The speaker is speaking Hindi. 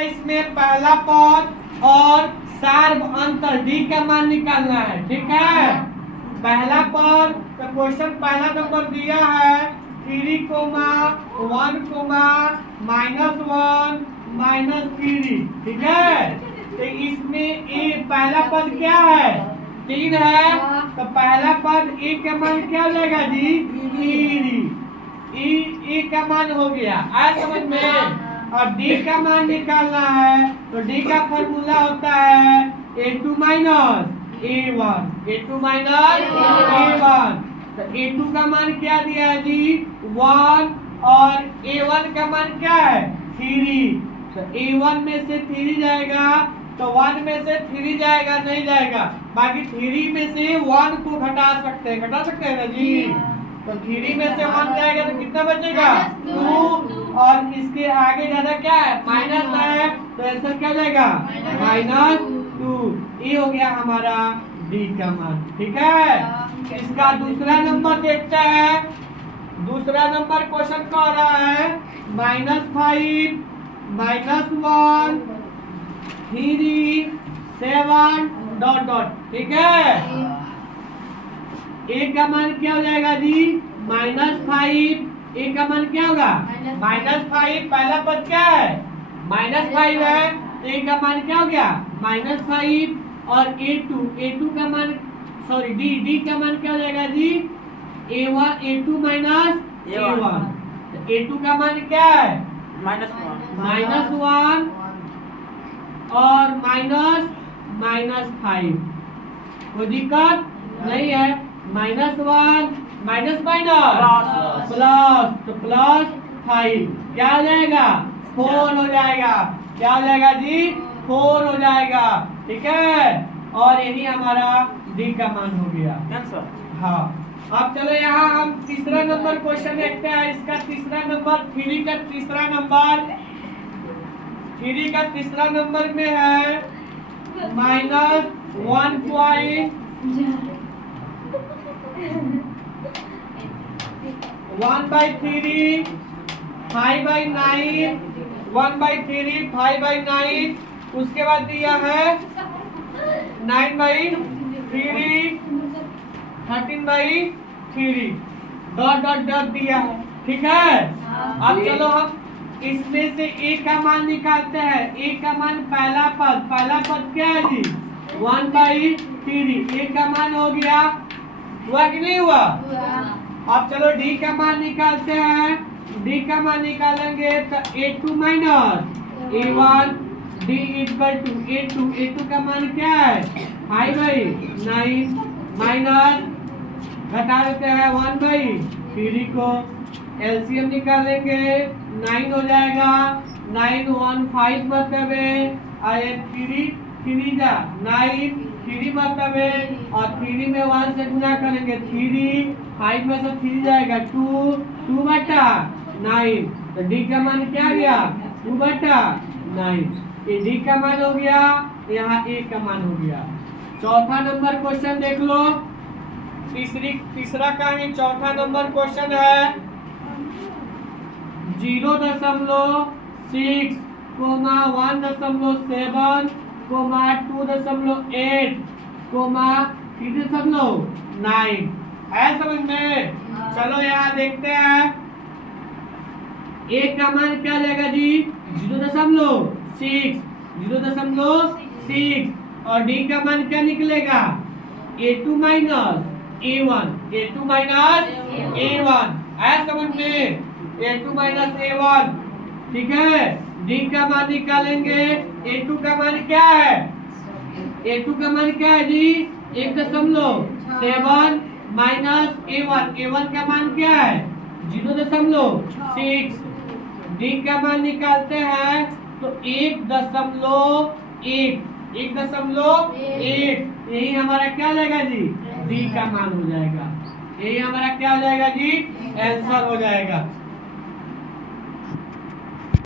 है इसमें पहला पद और सार्व अंतर डी का मान निकालना है। ठीक है, पहला पद तो क्वेश्चन पहला नंबर दिया है 3, 1, -1 -3। ठीक है, तो इसमें ये पहला पद क्या है 3 है, तो पहला पद ए का मान क्या हो जाएगा जी 3। ई का मान हो गया, आया समझ में। और डी का मान निकालना है तो डी का फॉर्मूला होता है A2 -A1 A2 A1। तो A2 का मान क्या दिया है जी 1 और A1 का मान क्या है 3। तो A1 में से 3 जाएगा तो 1 में से 3 जाएगा नहीं जाएगा, बाकी 3 में से 1 को घटा सकते हैं ना जी। तो 3 में से 1 जाएगा तो कितना बचेगा 2, और इसके आगे ज्यादा क्या है माइनस है, तो आंसर क्या जाएगा -2। ये हो गया हमारा डी का मान। ठीक है, इसका दूसरा नंबर देखते हैं। दूसरा नंबर क्वेश्चन का हो रहा है -5 -1 3 7 ... ठीक है, ए का मान क्या हो जाएगा जी -5। ए का मान क्या होगा -5। पहला पद क्या है -5 है, ए का मान क्या हो गया -5। और A2 का मान डी का मान क्या हो जाएगा जी A1 A2 -A1। A2 का मान क्या है -1 और -5। कोई दिक्कत नहीं है। -1 प्लस तो +5 क्या हो जाएगा 4 हो जाएगा। क्या हो जाएगा जी 4 हो जाएगा। ठीक है, और यही हमारा डी का मान हो गया। हाँ, अब चलो यहाँ हम तीसरा नंबर क्वेश्चन देखते हैं। इसका तीसरा नंबर 3 का तीसरा नंबर में है -1 पॉइंट 1/3 5/9 1/3 5/9। उसके बाद दिया है 9/3 13/3 ... दिया है। ठीक है, अब चलो हम इसमें से ए का मान निकालते हैं। ए का मान पहला पद क्या है जी 1/3। ए का मान हो गया, हुआ कि नहीं हुआ। अब चलो डी का मान निकालते हैं। डी का मान निकालेंगे तो A2 -A1 D = A2 का मान क्या है 5/9 माइनस घटा देते हैं 1/3 को। एलसीएम निकालेंगे 9 हो जाएगा। 9 1 5 मतलब है 3 जा 9 3 मतलब है, और 3 में 1 से गुना करेंगे 3 5 में से 3 जाएगा 2/9। तो डी का मान क्या गया 2/9। ये डी का मान हो गया, यहाँ ए का मान हो गया। चौथा नंबर क्वेश्चन देख लो। तीसरा का ही चौथा नंबर क्वेश्चन है 0.6, 1.7, 2.8, 3.9 है समझ में। चलो यहाँ देखते हैं। ए का मान क्या जाएगा जी 0.6 और डी का मान क्या निकलेगा A2 -A1 है समझ में। A2 -A1। ठीक है, डी का मान निकालेंगे। A2 का मान क्या है जी 1.7 A1 का मान क्या है 0.6। डी का मान निकालते हैं तो 1.1 यही हमारा क्या हो जाएगा जी डी का मान हो जाएगा। यही हमारा क्या हो जाएगा जी आंसर हो जाएगा।